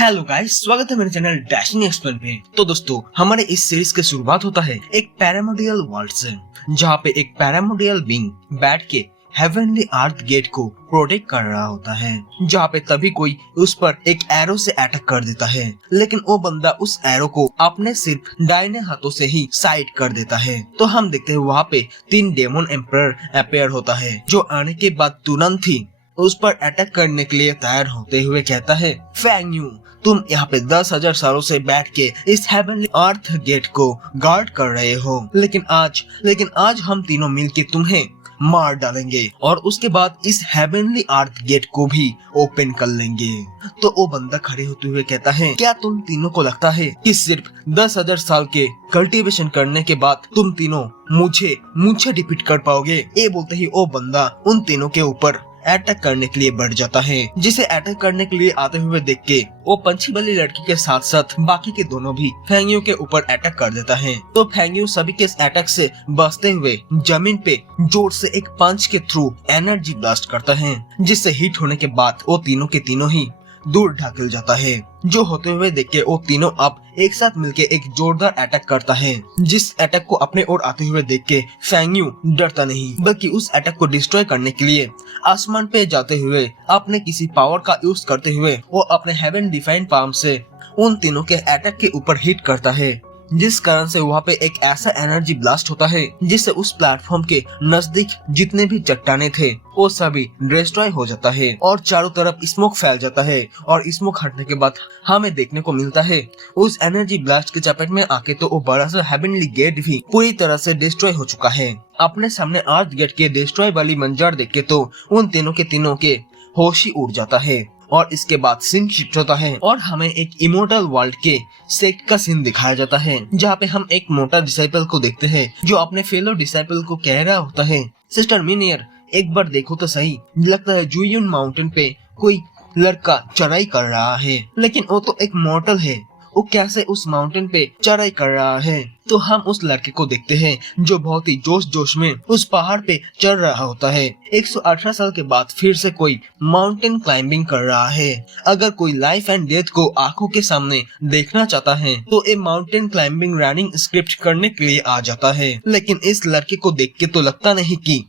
Hello guys, स्वागत है मेरे चैनल डैशिंग एक्सप्लेन पे। तो दोस्तों, हमारे इस सीरीज की शुरुआत होता है एक पैरामोडियल वर्ल्ड से, जहाँ पे एक पैरामोडियल बीइंग बैठ के हेवनली अर्थ गेट को प्रोटेक्ट कर रहा होता है। जहाँ पे तभी कोई उस पर एक एरो से अटैक कर देता है, लेकिन वो बंदा उस एरो को अपने सिर्फ दाहिने हाथों से ही साइड कर देता है। तो हम देखते हैं वहाँ पे 3 डेमन एम्परर अपेयर होता है, जो आने के बाद तुरंत ही उस पर अटैक करने के लिए तैयार होते हुए कहता है, फैंग यू, तुम यहाँ पे 10,000 सालों से बैठ के इस हेवनली अर्थ गेट को गार्ड कर रहे हो, लेकिन आज हम तीनों मिलके तुम्हें मार डालेंगे और उसके बाद इस हेवनली अर्थ गेट को भी ओपन कर लेंगे। तो वो बंदा खड़े होते हुए कहता है, क्या तुम तीनों को लगता है कि सिर्फ 10,000 साल के कल्टीवेशन करने के बाद तुम तीनों मुझे डिफीट कर पाओगे? ये बोलते ही वो बंदा उन तीनों के ऊपर अटैक करने के लिए बढ़ जाता है, जिसे अटैक करने के लिए आते हुए देख के वो पंछी वाली लड़की के साथ साथ बाकी के दोनों भी फेंगियो के ऊपर अटैक कर देता है। तो फेंगियो सभी के अटैक से बचते हुए जमीन पे जोर से एक पंच के थ्रू एनर्जी ब्लास्ट करता है, जिससे हिट होने के बाद वो तीनों के तीनों ही दूर ढकेल जाता है। जो होते हुए देख के वो तीनों अब एक साथ मिलके एक जोरदार अटैक करता है, जिस अटैक को अपने ओर आते हुए देख के फेंगियो डरता नहीं, बल्कि उस अटैक को डिस्ट्रॉय करने के लिए आसमान पे जाते हुए अपने किसी पावर का यूज करते हुए वो अपने हेवन डिफाइन पाम से उन तीनों के अटैक के ऊपर हिट करता है, जिस कारण से वहाँ पे एक ऐसा एनर्जी ब्लास्ट होता है जिससे उस प्लेटफॉर्म के नजदीक जितने भी चट्टाने थे वो सभी डिस्ट्रॉय हो जाता है और चारों तरफ स्मोक फैल जाता है। और स्मोक हटने के बाद हमें देखने को मिलता है उस एनर्जी ब्लास्ट के चपेट में आके तो वो बड़ा सा हेवनली गेट भी पूरी तरह से डिस्ट्रॉय हो चुका है। अपने सामने अर्थ गेट के डिस्ट्रॉय वाली मंजर देख के तो उन तीनों के होश ही उड़ जाता है। और इसके बाद सीन शिफ्ट होता है और हमें एक इमोर्टल वर्ल्ड के सेक्ट का सीन दिखाया जाता है, जहाँ पे हम एक मोटा डिसाइपल को देखते हैं जो अपने फेलो डिसाइपल को कह रहा होता है, सिस्टर मिनियर, एक बार देखो तो सही, लगता है जुयुन माउंटेन पे कोई लड़का चढ़ाई कर रहा है, लेकिन वो तो एक मॉर्टल है, वो कैसे उस माउंटेन पे चढ़ाई कर रहा है? तो हम उस लड़के को देखते हैं जो बहुत ही जोश में उस पहाड़ पे चढ़ रहा होता है। 118 साल के बाद फिर से कोई माउंटेन क्लाइंबिंग कर रहा है। अगर कोई लाइफ एंड डेथ को आंखों के सामने देखना चाहता है तो ये माउंटेन क्लाइंबिंग रनिंग स्क्रिप्ट करने के लिए आ जाता है, लेकिन इस लड़के को देख के तो लगता नहीं कि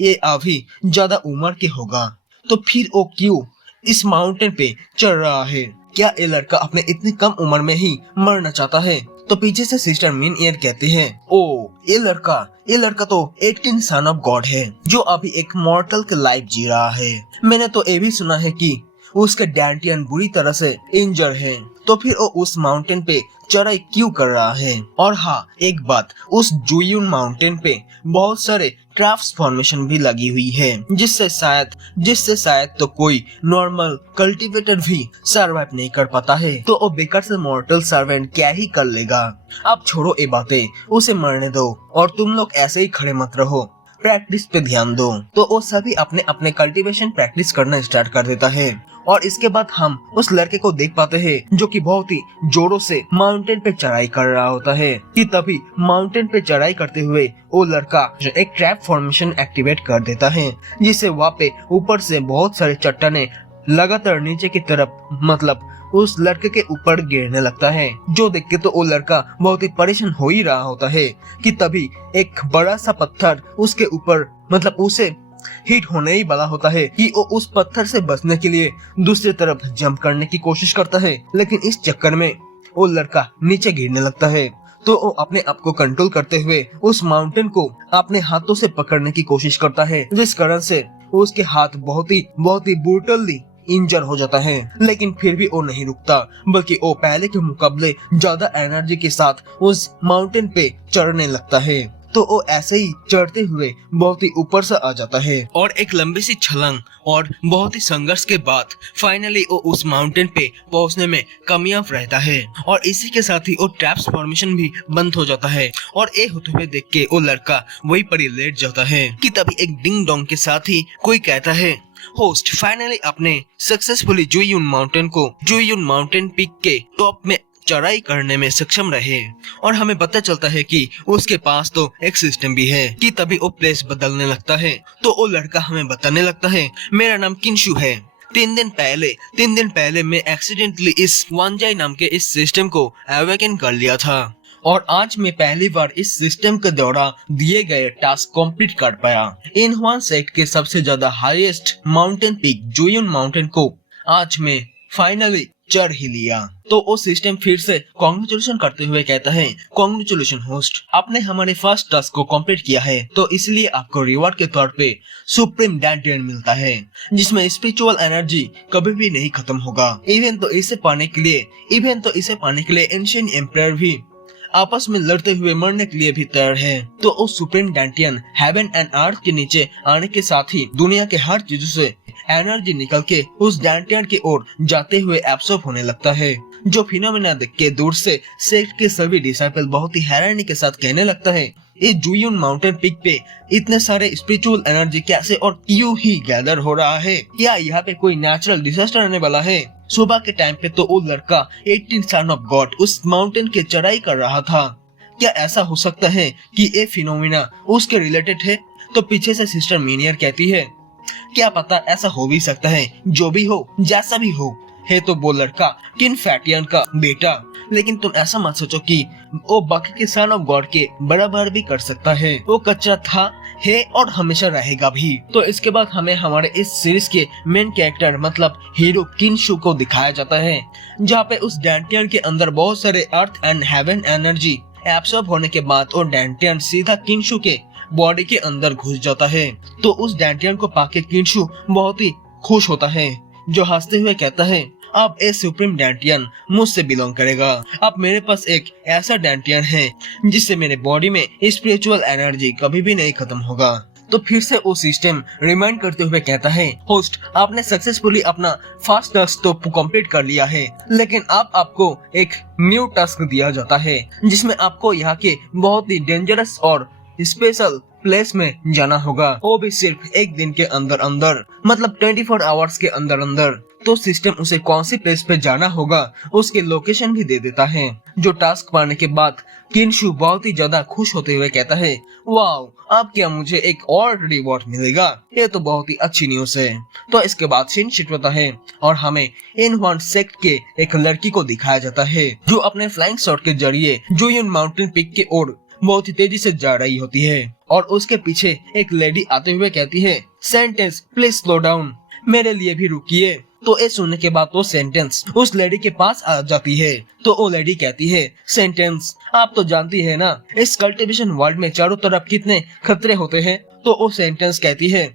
ये अभी ज्यादा उम्र के होगा, तो फिर वो क्यों इस माउंटेन पे चढ़ रहा है? क्या ये लड़का अपने इतनी कम उम्र में ही मरना चाहता है? तो पीछे से सिस्टर मिन ईयर कहती है, ओ ये लड़का तो 18 सन ऑफ गॉड है, जो अभी एक मॉर्टल के लाइफ जी रहा है। मैंने तो ये भी सुना है कि उसके डैंटियन बुरी तरह से इंजर है, तो फिर वो उस माउंटेन पे चढ़ाई क्यों कर रहा है? और हाँ, एक बात, उस जुयुन माउंटेन पे बहुत सारे ट्रैप्स फॉर्मेशन भी लगी हुई है, जिससे शायद तो कोई नॉर्मल कल्टीवेटर भी सरवाइव नहीं कर पाता है। तो वो बेकार से मॉर्टल सर्वेंट क्या ही कर लेगा? अब छोड़ो ये बातें, उसे मरने दो और तुम लोग ऐसे ही खड़े मत रहो, प्रैक्टिस पे ध्यान दो। तो वो सभी अपने अपने कल्टीवेशन प्रैक्टिस करना स्टार्ट कर देता है और इसके बाद हम उस लड़के को देख पाते हैं जो कि बहुत ही जोरों से माउंटेन पे चढ़ाई कर रहा होता है कि तभी माउंटेन पे चढ़ाई करते हुए वो लड़का एक ट्रैप फॉर्मेशन एक्टिवेट कर देता है, जिससे वहाँ पे ऊपर से बहुत सारे चट्टाने लगातार नीचे की तरफ मतलब उस लड़के के ऊपर गिरने लगता है। जो देख के तो वो लड़का बहुत ही परेशान हो ही रहा होता है कि तभी एक बड़ा सा पत्थर उसके ऊपर मतलब उसे हिट होने ही वाला होता है कि वो उस पत्थर से बचने के लिए दूसरी तरफ जंप करने की कोशिश करता है, लेकिन इस चक्कर में वो लड़का नीचे गिरने लगता है। तो वो अपने आप को कंट्रोल करते हुए उस माउंटेन को अपने हाथों से पकड़ने की कोशिश करता है, जिस कारण से उसके हाथ बहुत ही ब्रूटली इंजर हो जाता है। लेकिन फिर भी वो नहीं रुकता, बल्कि वो पहले के मुकाबले ज्यादा एनर्जी के साथ उस माउंटेन पे चढ़ने लगता है। तो वो ऐसे ही चढ़ते हुए बहुत ही ऊपर से आ जाता है और एक लंबी सी छलांग और बहुत ही संघर्ष के बाद फाइनली वो उस माउंटेन पे पहुंचने में कामयाब रहता है। और इसी के साथ ही वो ट्रैप्स फॉर्मेशन भी बंद हो जाता है और ये होते हुए देख के वो लड़का वही पर ही लेट जाता है कि तभी एक डिंग डोंग के साथ ही कोई कहता है, होस्ट फाइनली अपने सक्सेसफुली जुयुन माउंटेन पीक के टॉप में चढ़ाई करने में सक्षम रहे। और हमें पता चलता है कि उसके पास तो एक सिस्टम भी है कि तभी वो प्लेस बदलने लगता है। तो वो लड़का हमें बताने लगता है, मेरा नाम किंशु है, 3 दिन पहले मैं एक्सीडेंटली इस वांजाई नाम के इस सिस्टम को अवेकन कर लिया था और आज मैं पहली बार इस सिस्टम के द्वारा दिए गए टास्क कंप्लीट कर पाया। इनहुआन सेक्ट के सबसे ज्यादा हाईएस्ट माउंटेन पीक जुयुन माउंटेन को आज मैं फाइनली चढ़ ही लिया। तो वो सिस्टम फिर से कॉन्ग्रेचुलेशन करते हुए कहता है, कॉन्ग्रेचुलेशन होस्ट, आपने हमारे फर्स्ट टास्क को कंप्लीट किया है, तो इसलिए आपको रिवॉर्ड के तौर पे सुप्रीम डैंटियन मिलता है जिसमें स्पिरिचुअल एनर्जी कभी भी नहीं खत्म होगा। इवन तो इसे पाने के लिए एंशिएंट एम्पायर भी आपस में लड़ते हुए मरने के लिए भी तैयार है। तो उस सुप्रीम डैंटियन हेवन एंड अर्थ के नीचे आने के साथ ही दुनिया के हर चीजों से एनर्जी निकल के उस डैंटियन की ओर जाते हुए एब्सॉर्ब होने लगता है। जो फिनोमेना देख के दूर से सेक्ट के सभी डिसाइपल बहुत ही हैरानी के साथ कहने लगता है, ये जुयुन माउंटेन पीक पे इतने सारे स्पिरिचुअल एनर्जी कैसे और क्यों ही गैदर हो रहा है? क्या यहाँ पे कोई नेचुरल डिजास्टर आने वाला है? सुबह के टाइम पे तो वो लड़का 18 सन ऑफ गॉड उस माउंटेन की चढ़ाई कर रहा था। क्या ऐसा हो सकता है कि ये फिनोमेना उसके रिलेटेड है? तो पीछे से सिस्टर मीनियर कहती है, क्या पता ऐसा हो भी सकता है। जो भी हो, जैसा भी हो, है तो वो लड़का किन फैटियन का बेटा, लेकिन तुम ऐसा मत सोचो कि वो बाकी के सन ऑफ गॉड के बराबर भी कर सकता है। वो कच्चा था, है और हमेशा रहेगा भी। तो इसके बाद हमें हमारे इस सीरीज के मेन कैरेक्टर मतलब हीरो किनशु को दिखाया जाता है, जहाँ पे उस डैंटियन के अंदर बहुत सारे earth and heaven energy absorb होने के बाद वो डैंटियन सीधा किनशु के बॉडी के अंदर घुस जाता है। तो उस डैंटियन को पाके किनशु बहुत ही खुश होता है, जो हंसते हुए कहता है, अब ए सुप्रीम डैंटियन मुझसे बिलोंग करेगा। अब मेरे पास एक ऐसा डैंटियन है जिससे मेरे बॉडी में स्पिरिचुअल एनर्जी कभी भी नहीं खत्म होगा। तो फिर से वो सिस्टम रिमाइंड करते हुए कहता है, होस्ट, आपने सक्सेसफुली अपना फर्स्ट टास्क तो कंप्लीट कर लिया है, लेकिन अब आपको एक न्यू टास्क दिया जाता है जिसमें आपको यहाँ के बहुत ही डेंजरस और स्पेशल प्लेस में जाना होगा, वो भी सिर्फ एक दिन के अंदर अंदर, मतलब 24 आवर्स के अंदर अंदर। तो सिस्टम उसे कौन सी प्लेस पे जाना होगा उसके लोकेशन भी दे देता है। जो टास्क पाने के बाद किनशु बहुत ही ज्यादा खुश होते हुए कहता है, वाओ, अब क्या मुझे एक और रिवॉर्ड मिलेगा? ये तो बहुत ही अच्छी न्यूज है। तो इसके बाद सीन शिफ्ट होता है और हमें इनहुआन सेक्ट के एक लड़की को दिखाया जाता है जो अपने फ्लाइंग शॉट के जरिए जुयुन माउंटेन पीक की ओर बहुत ही तेजी से जा रही होती है और उसके पीछे एक लेडी आते हुए कहती है, सेंटेंस प्लीज स्लो डाउन, मेरे लिए भी रुकिए। तो ये सुनने के बाद वो सेंटेंस उस लेडी के पास आ जाती है। तो वो लेडी कहती है, सेंटेंस, आप तो जानती है ना इस कल्टीवेशन वर्ल्ड में चारों तरफ कितने खतरे होते हैं। तो वो सेंटेंस कहती है,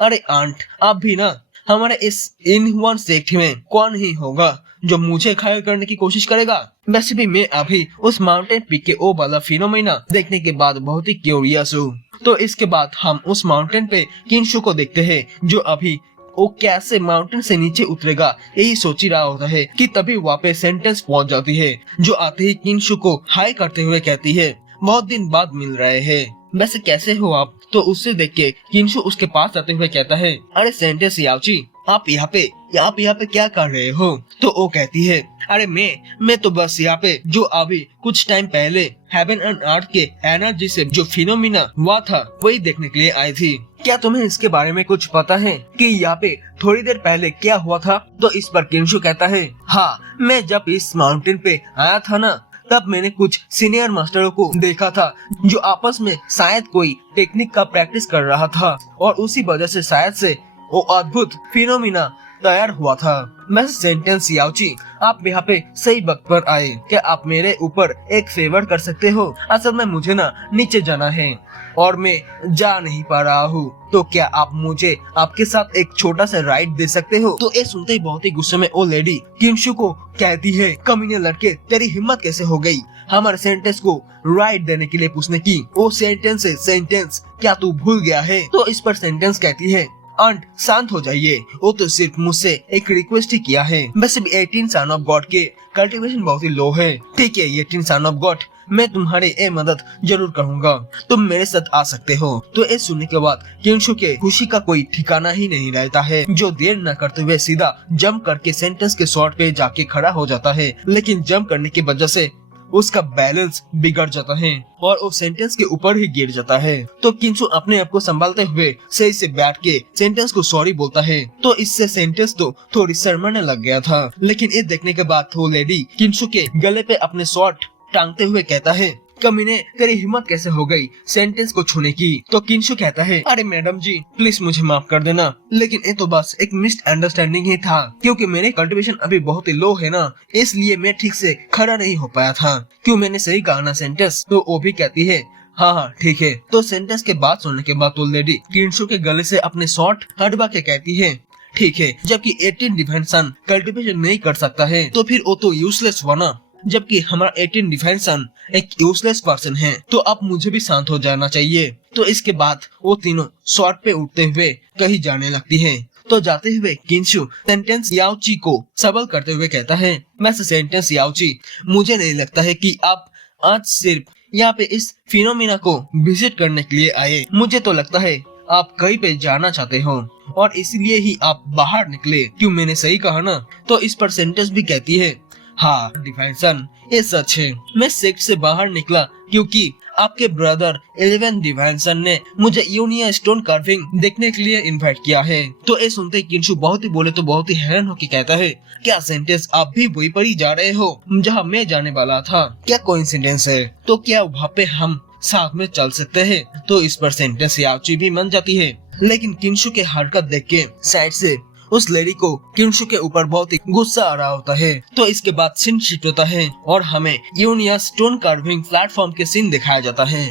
अरे आंट, आप भी ना, हमारे इस इनहुआन सेक्ट में कौन ही होगा जो मुझे घायल करने की कोशिश करेगा। वैसे भी मैं अभी उस माउंटेन पीक के ओ वाला फिनोमेना देखने के बाद बहुत ही क्यूरियस हूँ। तो इसके बाद हम उस माउंटेन पे किनशु को देखते हैं जो अभी वो कैसे माउंटेन से नीचे उतरेगा यही सोच ही रहा होता है कि तभी वहाँ पे सेंटेंस पहुँच जाती है, जो आते ही किनशु को हाई करते हुए कहती है, बहुत दिन बाद मिल रहे हैं, वैसे कैसे हो आप? तो उससे देख के किनशु उसके पास आते हुए कहता है, अरे सेंटेंस याओची, आप यहाँ पे क्या कर रहे हो? तो वो कहती है, अरे मैं तो बस यहाँ पे जो अभी कुछ टाइम पहले हेवन एंड अर्थ के एनर्जी से जो फिनोमिना हुआ था वही देखने के लिए आई थी। क्या तुम्हें इसके बारे में कुछ पता है कि यहाँ पे थोड़ी देर पहले क्या हुआ था? तो इस पर किनशु कहता है, हाँ, मैं जब इस माउंटेन पे आया था ना, तब मैंने कुछ सीनियर मास्टरों को देखा था जो आपस में शायद कोई टेक्निक का प्रैक्टिस कर रहा था और उसी वजह से शायद से वो अद्भुत फिनोमिना तैयार हुआ था। मैं सेंटेंस याओची, आप यहाँ पे सही वक्त पर आए। क्या आप मेरे ऊपर एक फेवर कर सकते हो? असल में मुझे ना नीचे जाना है और मैं जा नहीं पा रहा हूँ, तो क्या आप मुझे आपके साथ एक छोटा सा राइड दे सकते हो? तो ये सुनते ही बहुत ही गुस्से में वो लेडी किनशु को कहती है, कमीने लड़के, तेरी हिम्मत कैसे हो गई हमारे सेंटेंस को राइड देने के लिए पूछने की? वो सेंटेंस है सेंटेंस, क्या तू भूल गया है? तो इस पर सेंटेंस कहती है, आंट, शांत हो जाइए, वो तो सिर्फ मुझसे एक रिक्वेस्ट ही किया है। वैसे भी 18 सन ऑफ गॉड के कल्टीवेशन बहुत ही लो है। ठीक है 18 सन ऑफ गॉड, मैं तुम्हारी ये मदद जरूर करूंगा, तुम मेरे साथ आ सकते हो। तो ये सुनने के बाद किनशु के खुशी का कोई ठिकाना ही नहीं रहता है, जो देर न करते हुए सीधा जंप करके सेंटेंस के शॉट पे जाके खड़ा हो जाता है। लेकिन जंप करने की वजह से उसका बैलेंस बिगड़ जाता है और वो सेंटेंस के ऊपर ही गिर जाता है। तो किंशु अपने आप को संभालते हुए सही से बैठ के सेंटेंस को सॉरी बोलता है। तो इससे सेंटेंस तो थोड़ी शर्माने लग गया था, लेकिन ये देखने के बाद वो लेडी किंशु के गले पे अपने शॉर्ट टांगते हुए कहता है, कमीने तेरी हिम्मत कैसे हो गई सेंटेंस को छूने की। तो किंशु कहता है, अरे मैडम जी प्लीज मुझे माफ कर देना, लेकिन ये तो बस एक मिसअंडरस्टैंडिंग ही था, क्योंकि मेरे कल्टीवेशन अभी बहुत ही लो है ना, इसलिए मैं ठीक से खड़ा नहीं हो पाया था। क्यों मैंने सही कहा ना सेंटेंस। तो वो भी कहती है, हाँ हाँ ठीक है। तो सेंटेंस के बात सुनने के बाद तो लेडी किंशु के गले से अपने शॉर्ट हटवा के कहती है, ठीक है, जबकि 18 डिफेंस सन कल्टीवेशन नहीं कर सकता है तो फिर वो तो यूजलेस हुआ ना, जबकि हमारा 18 डिफेंस सन एक यूजलेस पर्सन है, तो अब मुझे भी शांत हो जाना चाहिए। तो इसके बाद वो तीनों शॉर्ट पे उठते हुए कहीं जाने लगती है। तो जाते हुए किंशु सेंटेंस याओची को सबल करते हुए कहता है, वैसे सेंटेंस याओची, मुझे नहीं लगता है कि आप आज सिर्फ यहाँ पे इस फिनोमिना को विजिट करने के लिए आए। मुझे तो लगता है आप कहीं पे जाना चाहते हो और इसलिए ही आप बाहर निकले। क्यों मैंने सही कहा ना। तो इस पर सेंटेंस भी कहती है, हाँ डिफेंसन ये सच है, मैं सेक्ट से बाहर निकला क्योंकि आपके ब्रदर 11 डिफेंसन ने मुझे यूनिया स्टोन कार्विंग देखने के लिए इनवाइट किया है। तो ये सुनते ही किंशु बहुत ही बोले तो बहुत ही हैरान होकर कहता है, क्या सेंटेंस आप भी वही पर ही जा रहे हो जहाँ मैं जाने वाला था, क्या कोइंसिडेंस है। तो क्या वहाँ पे हम साथ में चल सकते हैं। तो इस पर सेंटेंस याओची भी मान जाती है, लेकिन किंशु के हरकत देख के साइड से उस लेडी को किंशु के ऊपर बहुत ही गुस्सा आ रहा होता है। तो इसके बाद सीन शिफ्ट होता है और हमें यूनिया स्टोन कार्विंग प्लेटफॉर्म के सीन दिखाया जाता है।